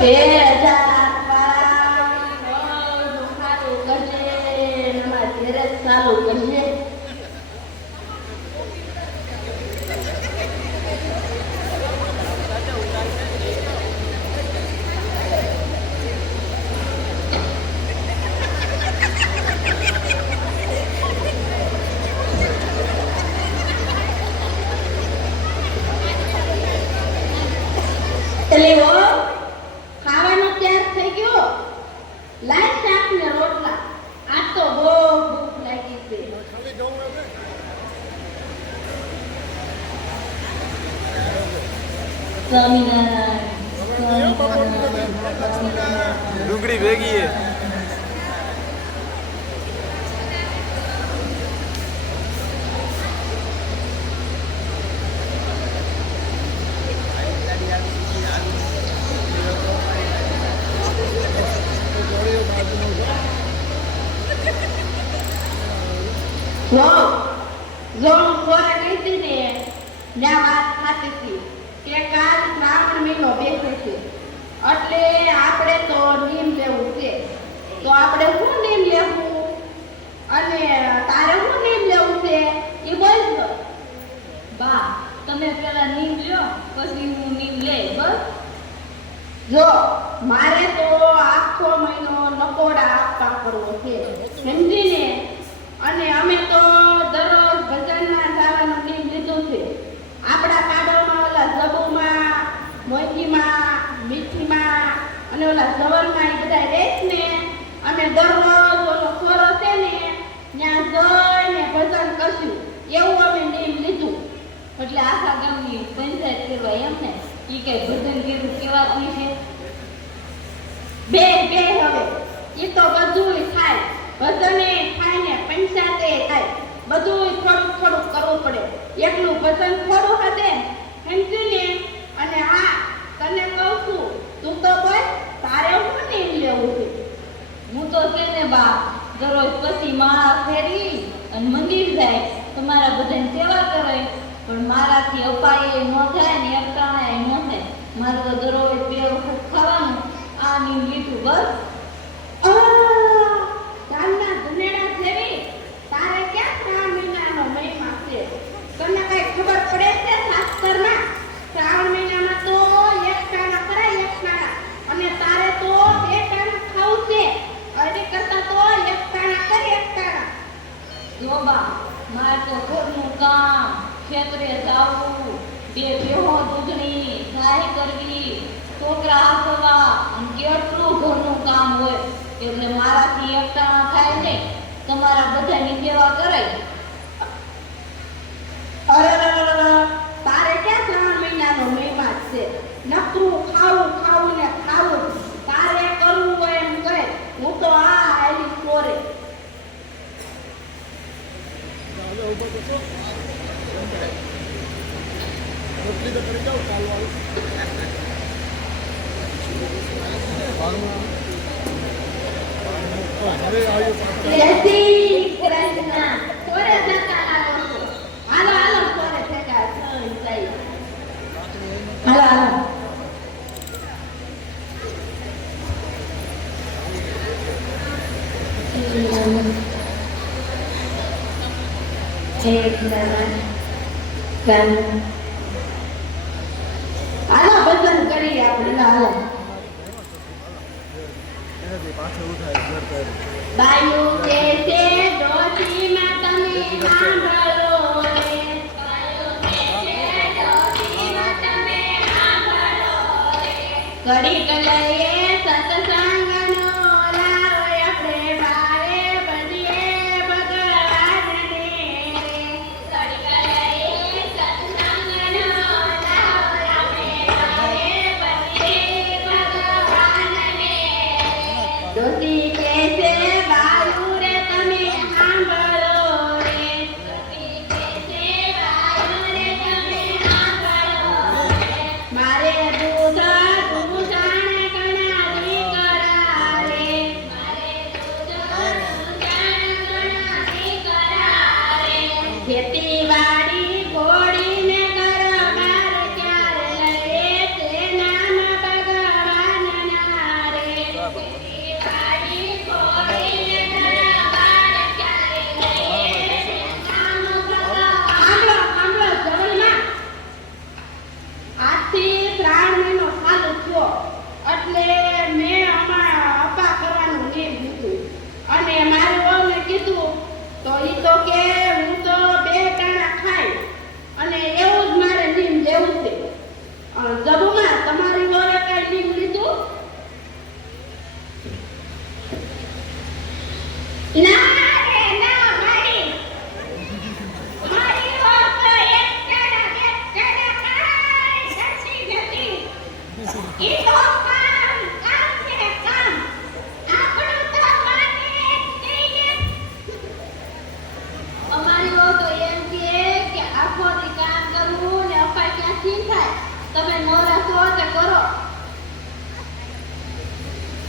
હે રાજા સારું કરજે નમાજ ઘરે ચાલુ કરજે ચલી હો ખાવાનું તૈયાર થઈ ગયો લાઈ શાક ને રોટલા આ તો બહુ ભૂખ લાગી છે સ્વામિનારાયણ ડુંગળી ભેગી હે જો કોરા કીધી ને ત્યાં વાત થાતી હતી કે કાલ શ્રાવણ મહિનો બેસે છે એટલે આપણે તો નીમ લેવું છે તો આપણે શું નીમ લેવું અને તારે શું નીમ લેવું છે એ બોલજો બા તમે પેલા નીમ લ્યો પછી હું નીમ લે બસ જો મારે તો આખો મહિનો નકોડા આપવા કરવો છે સમજીને અને અમે તો દરરોજ ભજનમાં જવાનું નીમ લીધું છે આપણા કાડોમાં ઓલા જબુમાં મોઈજીમાં મીઠીમાં અને ઓલા જવરમાં એ બધા રેસ ને અમે દરરોજ ઓલો ખોરો છે ને ત્યાં જઈને ભજન કરશું એવું અમે નીમ લીધું એટલે આખા ગામની પંચાયત કરવા એમ ને ઈ કઈ ભજન કીધું કેવાતું છે બે હવે એ તો બધુંય થાય ભજને થાય ને પંચાયતે થાય બધુંય થોડું થોડું કરવું પડે એકલું ભજન થોડું હશે સમજીને અને હા તને કહું છું તું તો બોલ તારે શું નીમ લેવું છે હું તો છે ને બા દરરોજ પછી માળા ફેરી અને મંદિર જાય તમારા બધાની સેવા કરે પણ મારાથી અપાય ન થાય ને એકટાણા ન થાય મારે તો દરરોજ 2 વખત ખાવાનું આ નીમ લીધું બસ ગામના ધનેડા જેવી તારે ક્યાં શ્રાવણ મહિનાનો મહિમા છે તને કઈ ખબર પડે છે શાસ્ત્રમાં શ્રાવણ મહિનામાં તો એક ટાણા કરાય એક ટાણા અને તારે તો 2 ટાણા ખાવું છે અરે કરતા તો એક ટાણા કરી એક ટાણા જો બા મારે તો ઘરનું કામ ખેતરે જાવું 2 ભેહો દૂધણી ગાય કરવી છોકરા હાંસવા અને કેટલું ઘરનું કામ હોય એટલે મારાથી એકટાણા થાય નહીં તમારા બધાની સેવા કરાય અરે તારે ક્યાં શ્રાવણ મહિનાનો મહિમા છે નકરું ખાવું ખાવું ને ખાવું તારે કરવું હોય એમ કહે હું તો આ આલી કોરે જય શ્રી કૃષ્ણ કોરે જતા હાલો હાલો કોરે ભેગા થઈ જાય હાલો હાલો ભજન કરીએ આપણે હાલો બાયુ કે છે ડોશીમાં તમે સાંભળો રે બાયુ કે છે ડોશીમાં તમે સાંભળો રે ઘડીક લઈએ સત્સંગનો લાવો આપણે બારે બજીએ ભગવાનને ઘડીક લઈએ સત્સંગનો લાવો આપણે બારે બજીએ ભગવાનને ડોશી કે છે બાયુ રે તમે સાંભળો રે ડોશી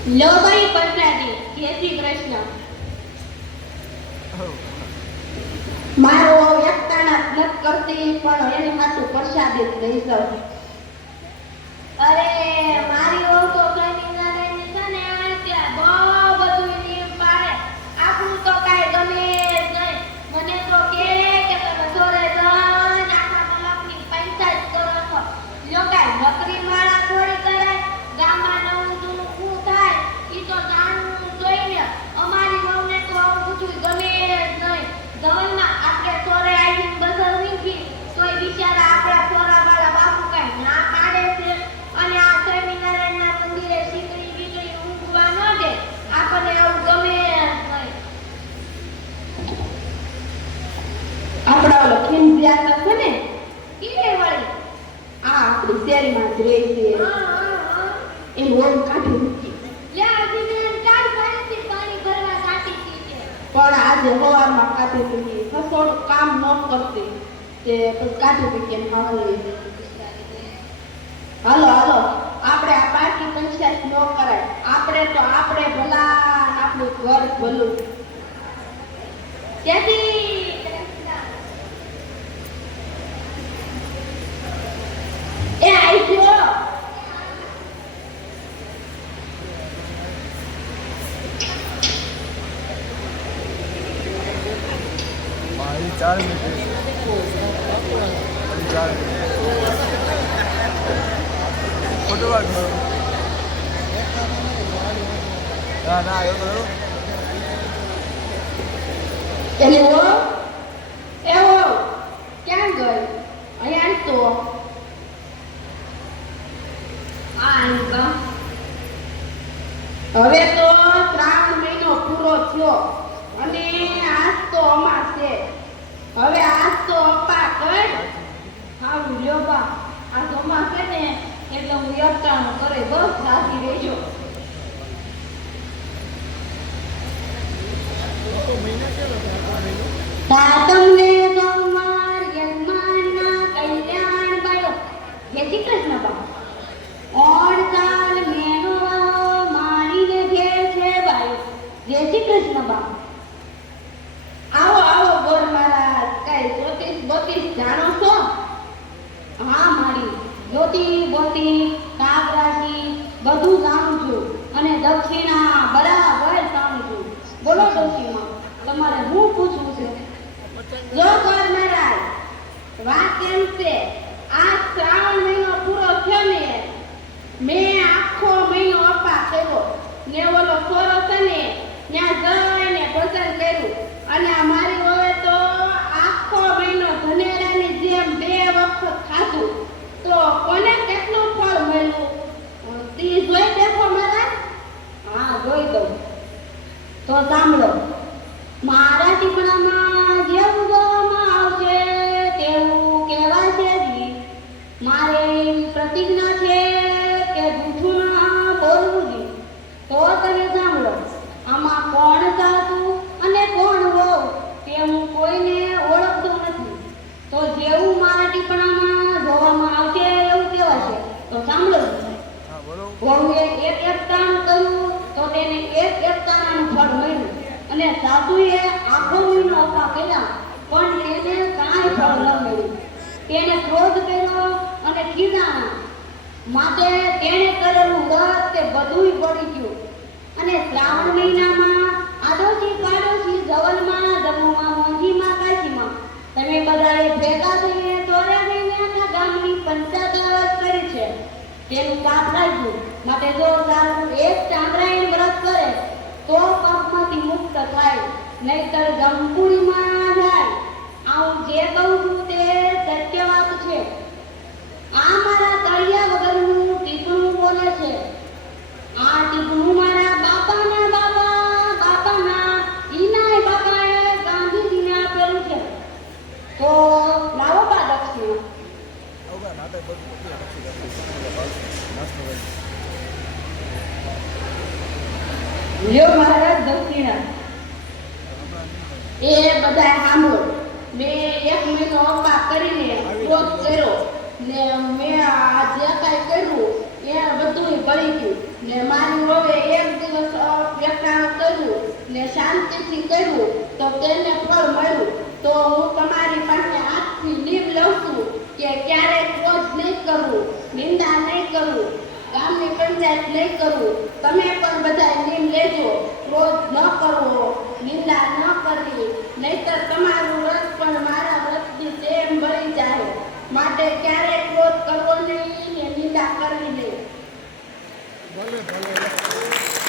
લો ભાઈ પ્રસાદી, જય શ્રી કૃષ્ણ. મારો એકતાના નથી કરતી પણ એને હાટું પ્રસાદી જ લઈ જાઉં. અરે મારી વહુ તો સ્વામિનારાયણની છે ને ત્યાં બહુ બધું નિયમ પાડે. આપણું તો કાંઈ ગમે જ નહીં. મને તો કે તમે સોરે જઈને આખા મલકની પંચાયત કરો છો. લ્યો કાંઈ નોકરી માળા થોડી કરાય. ગામમાં નવું જૂનું શું થાય ઈ તો જાણવું જોઈને. અમારી વહુને તો આવું બધું ગમે જ નહીં. જવનમાં આપણે સોરે આવીને બસર વીંખી તોય બિચારા આપણા સોરાવાળા બાપુ કાંઈ ના પાડે છે. અને આ સ્વામિનારાયણના મંદિરે શીકડી બીકડી ઊંઘવા ન દે. આપણને આવું ગમે જ નહીં. આપણા ઓલો ખીમજિયા છે ને ઈ વળી આ આપણી શેરીમાં જ રહે છે. એનું ઓમ કાઢી મૂકી લે આજીને કાઢ પાણીથી પાણી ભરવા કાઢી દીધી. પણ આજે સવારમાં કાઢી મૂકી. થોડું કામ ન કરતી તે પછી કાઢી મૂકી એમ હાવલી. હાલો હાલો આપણે આ પાર્ટી પંચાયત ન કરાય. આપણે તો આપણે ભલા ને આપણું ઘર ભલું. તેથી એ આઈ ગયો. મારી 4 મિનિટ ફોટો વાળો ના ના આવ્યો એવો એવો ક્યાં ગઈ? અહીંયા તો આ હવે તો શ્રાવણ મહિનો પૂરો થયો અને આજ તો અમાસ છે. હવે આજ તો અપ્પા કર હા લ્યો બા આ જમા છે ને એટલે હું યત્તાનું કરે બસ રાજી રહેજો. તમને સોમવાર યજમાનના કલ્યાણ બાળો જય શ્રી કૃષ્ણ બા. ઓણ ચાલ મેનો મારીને ઘેર છે બાળો જય શ્રી કૃષ્ણ બા. આવો આવો બોર મારા કઈ જ્યોતિષ બોતિષ જાણો છો? હા મારી જ્યોતિષ બોતિષ કાગ રાશિ બધું જાણું છું અને દક્ષિણા બરાબર જાણું છું. બોલો દક્ષિણા તમારે હું પૂછવું છે? જો બોર મારા વાત કેમ છે? આ શ્રાવણ મહિનો પૂરો થયો ને મેં આખો મહિનો અપા કર્યો ને ઓલો સોરો છે ને ત્યાં જઈને ભજન કર્યું અને આ મારી હવે તો આખો મહિનો ધનેરાની જેમ 2 વખત ખાધું તો કોને કેટલું ફળ મળ્યું તી જોઈ દેખો મારા. હા જોઈ દઉં. તો સાંભળો મારા ટીપણામાં જેવું જોવામાં આવશે તેવું કહેવાશે જી. મારે પ્રતિજ્ઞા છે કે જૂઠું ના બોલવું જી. તો તમે સાંભળો આમાં કોણ સાસુ અને કોણ વહુ તે હું કોઈને ઓળખતો નથી. તો જેવું મારા ટીપણામાં જોવામાં આવશે એવું કહેવાશે. તો સાંભળો હા બોલો વહુએ એક કામ કર્યું તો તેને એક તાણાનું ફળ મળ્યું અને સાસુએ આખો મહિનો અપા કર્યા પણ તેને કાંઈ ફળ ન મળ્યું. તેને ક્રોધ કર્યો અને ખીજાણા માટે તેને કરેલું વ્રત તે બધુંય પડી ગયું. અને શ્રાવણ મહિનામાં આડોશી પાડોશી જવલમાં જમવામાં મોંઘીમાં કાશીમાં તમે બધાએ ભેગા થઈને ચોર્યા થઈને આખા ગામની પંચાયત કરી છે. તેનું કામ લાગ્યું માટે જો સારું એક ચાંદ્રાયણ વ્રત કરે તો પાપમાંથી મુક્ત થાય નહીતર ગમપુરીમાં જાય. આવું જે કહું છું તે સત્ય વાત છે. આ મારા તળિયા વગરનું ટીપણું બોલે છે. આ ટીપણું મારા બાપાના બાપાના ઈનાય બાપાએ ગાંધીજીને આપેલું છે. તો લાવો બા દક્ષિણા. આવું નાટક બધું નાસ્તો કરી લ્યો મહારાજ દક્ષિણા. એ બધા સાંભળો મેં 1 મહિનો અપા કરીને ક્રોધ કર્યો ને મેં આ જે કાંઈ કર્યું એ બધું પડી ગયું ને મારી હવે 1 શાંતિથી કર્યું તો તેને ફળ મળ્યું. તો હું તમારી પાસે આજથી નીમ લઉં છું કે ક્યારેય ક્રોધ નહીં કરવું, નિંદા નહીં કરવું, ગામની પંચાયત નહીં કરવું. તમે પણ બધા નીમ લેજો, ક્રોધ ન કરવો, નિંદા ન કરવી, નહીતર તમારું વ્રત પણ મારા વ્રતની જેમ બળી જાય. માટે ક્યારેય ક્રોધ કરવો નહીં ને નિંદા કરવી નહીં. ભલે ભલે